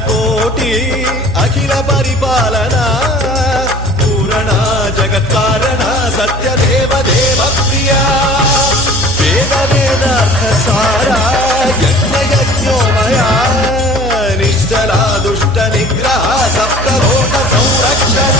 కోటి అఖిల పరిపాలన పూరణ జగత్కారణ సత్యదేవ దేవ ప్రియ వేద వేదార్థ సారా యజ్ఞ యజ్ఞోమయ నిశ్చలా దుష్ట నిగ్రహ సప్తలోక సంరక్షణ